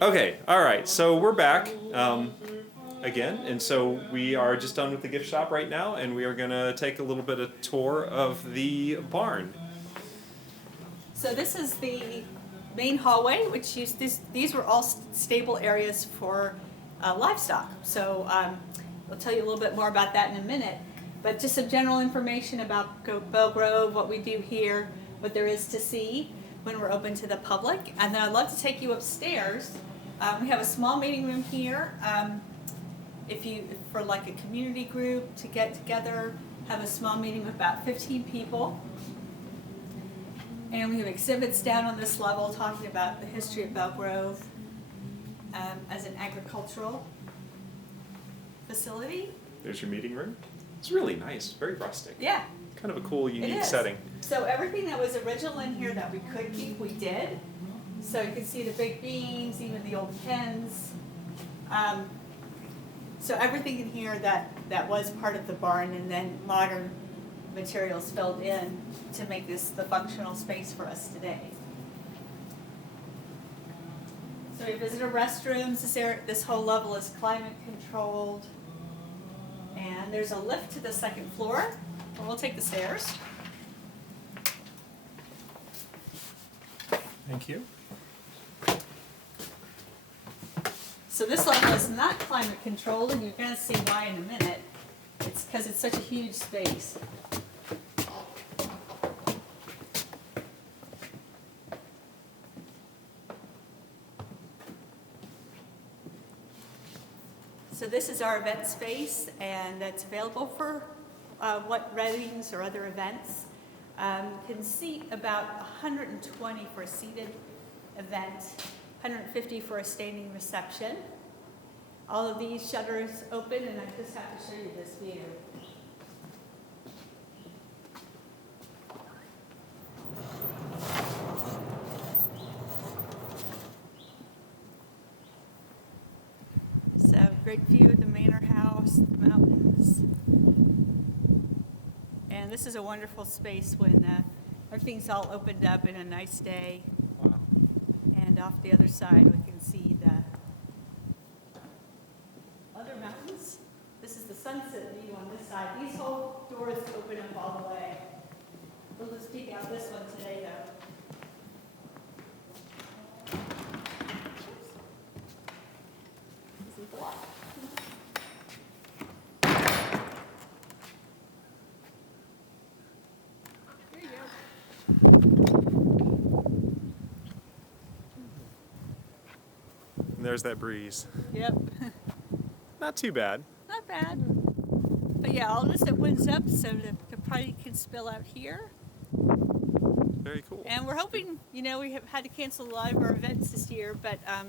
Okay, all right. So we're back again, and so we are just done with the gift shop right now, and we are gonna take a little bit of tour of the barn. So this is the main hallway, which these were all stable areas for livestock. So I'll tell you a little bit more about that in a minute. But just some general information about Belle Grove, what we do here, what there is to see when we're open to the public. And then I'd love to take you upstairs. We have a small meeting room here. For like a community group to get together, have a small meeting with about 15 people. And we have exhibits down on this level talking about the history of Belle Grove as an agricultural facility. There's your meeting room. It's really nice, very rustic. Yeah. Kind of a cool, It unique is. setting. So everything that was original in here that we could keep, we did. So you can see the big beams, even the old pens. So everything in here that was part of the barn, and then modern materials filled in to make this the functional space for us today. So we have visitor restrooms. This whole level is climate controlled. And there's a lift to the second floor. And we'll take the stairs. Thank you. So this level is not climate controlled, and you're going to see why in a minute. It's because it's such a huge space. So this is our event space, and that's available for what weddings or other events. Can seat about 120 for a seated event, 150 for a standing reception. All of these shutters open, and I just have to show you this view. So great view of the manor house, the mountains. And this is a wonderful space when everything's all opened up in a nice day. Wow. And off the other side, we can see the other mountains. This is the sunset view on this side. These whole doors open up all the way. We'll just peek out this one today, though. This is blocked. There you go. And there's that breeze. Yep. Not too bad. Not bad. But yeah, all this opens up so the party can spill out here. Very cool. And we're hoping, we have had to cancel a lot of our events this year, but have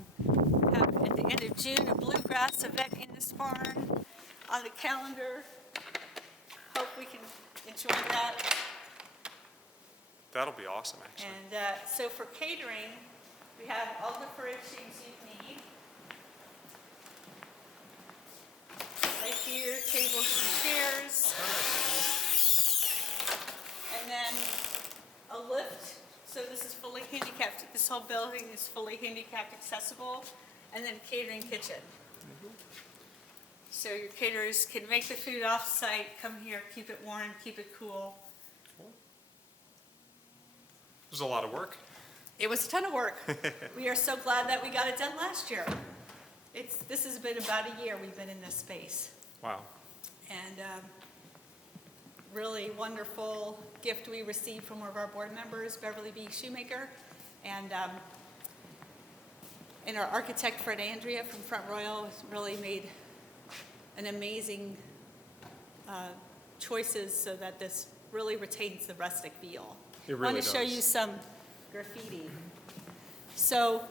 at the end of June a bluegrass event in this barn on the calendar. Hope we can enjoy that. That'll be awesome, actually. And so for catering, we have all the furnishings you need. Right here, tables and chairs. And then a lift. So this is fully handicapped. This whole building is fully handicapped accessible. And then a catering kitchen. So your caterers can make the food off-site, come here, keep it warm, keep it cool. There's a lot of work. It was a ton of work. We are so glad that we got it done last year. This has been about a year we've been in this space. Wow. And really wonderful gift we received from one of our board members, Beverly B. Shoemaker, and our architect, Fred Andrea from Front Royal, has really made an amazing choices so that this really retains the rustic feel. It really I want to show does. you some graffiti. So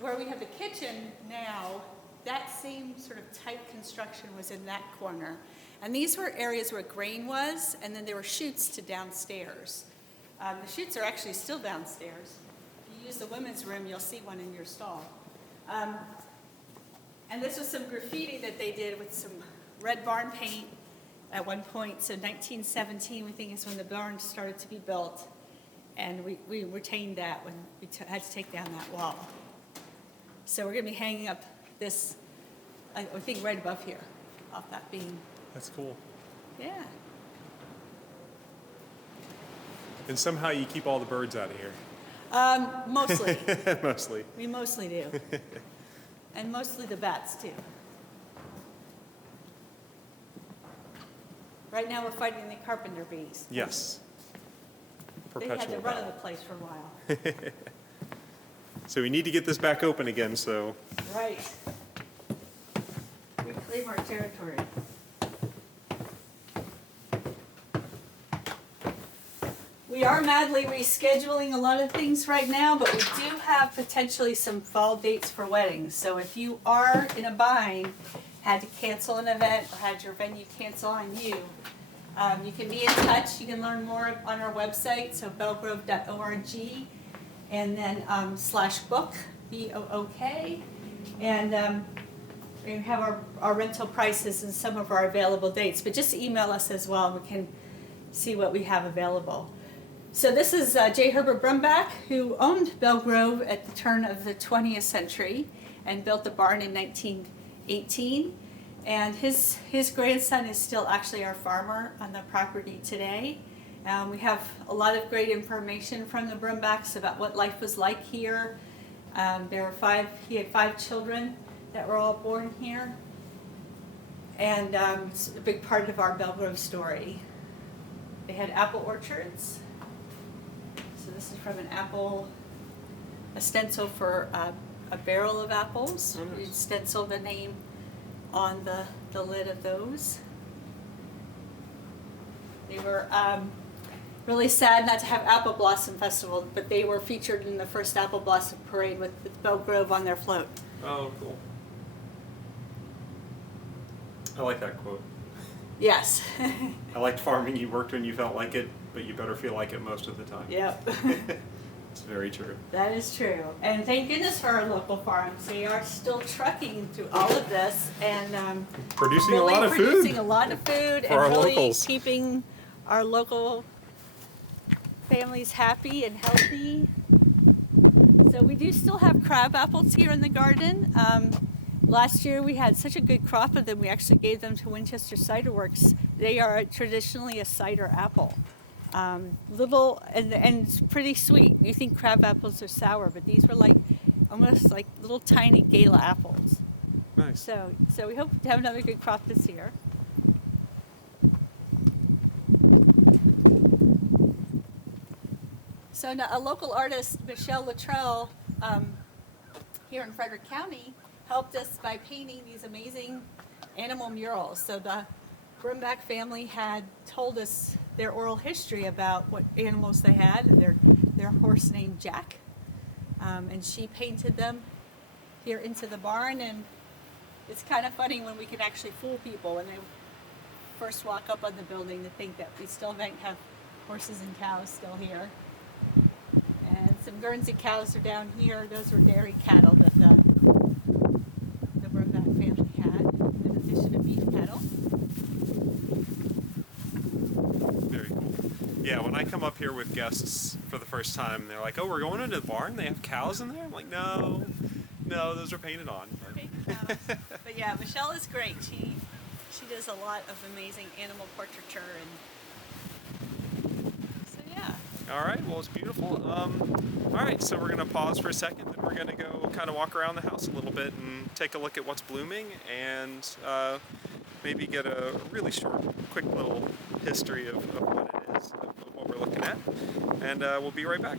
where we have the kitchen now, that same sort of tight construction was in that corner. And these were areas where grain was, and then there were chutes to downstairs. The chutes are actually still downstairs. If you use the women's room, you'll see one in your stall. And this was some graffiti that they did with some red barn paint at one point. So 1917, we think, is when the barn started to be built. And we retained that when we had to take down that wall. So we're going to be hanging up this, I think, right above here, off that beam. That's cool. Yeah. And somehow you keep all the birds out of here. Mostly. Mostly. We mostly do. And mostly the bats, too. Right now we're fighting the carpenter bees. Yes. They had the Perpetual run of the battle. place for a while. So we need to get this back open again, so. Right. Reclaim our territory. We are madly rescheduling a lot of things right now, but we do have potentially some fall dates for weddings. So if you are in a bind, had to cancel an event or had your venue cancel on you, you can be in touch. You can learn more on our website, so bellegrove.org, and then /book, B-O-O-K, and we have our rental prices and some of our available dates. But just email us as well, and we can see what we have available. So this is J. Herbert Brumbach, who owned Belle Grove at the turn of the 20th century and built the barn in 1918. And his grandson is still actually our farmer on the property today. We have a lot of great information from the Brumbachs about what life was like here. He had 5 children that were all born here. And it's a big part of our Belle Grove story. They had apple orchards. So this is from a stencil for a barrel of apples. Oh, nice. We stenciled the name on the lid of those. They were really sad not to have Apple Blossom Festival, but they were featured in the first Apple Blossom Parade with Belle Grove on their float. Oh, cool. I like that quote. Yes. I liked farming. You worked when you felt like it, but you better feel like it most of the time. Yep. It's very true. That is true. And thank goodness for our local farms. They are still trucking through all of this and Producing really a lot of producing food. a lot of food For and our really locals. keeping our local families happy and healthy. So we do still have crab apples here in the garden. Last year we had such a good crop of them, we actually gave them to Winchester Cider Works. They are traditionally a cider apple. Little and it's pretty sweet. You think crab apples are sour, but these were like almost like little tiny gala apples. Nice. So we hope to have another good crop this year. So now a local artist, Michelle Luttrell, here in Frederick County, helped us by painting these amazing animal murals. So the Brumbach family had told us their oral history about what animals they had, and their horse named Jack. And she painted them here into the barn, and it's kind of funny when we can actually fool people when they first walk up on the building to think that we still might have horses and cows still here. And some Guernsey cows are down here. Those were dairy cattle that the Brumbach family had, in addition to beef cattle. Very cool. Yeah, when I come up here with guests for the first time, they're like, "Oh, we're going into the barn. They have cows in there." I'm like, "No, those are painted on." But yeah, Michelle is great. She does a lot of amazing animal portraiture, and so yeah. All right, well, it's beautiful. All right, so we're gonna pause for a second, and we're gonna go kind of walk around the house a little bit and take a look at what's blooming, and maybe get a really short, quick little history of what it is, of what we're looking at, and we'll be right back.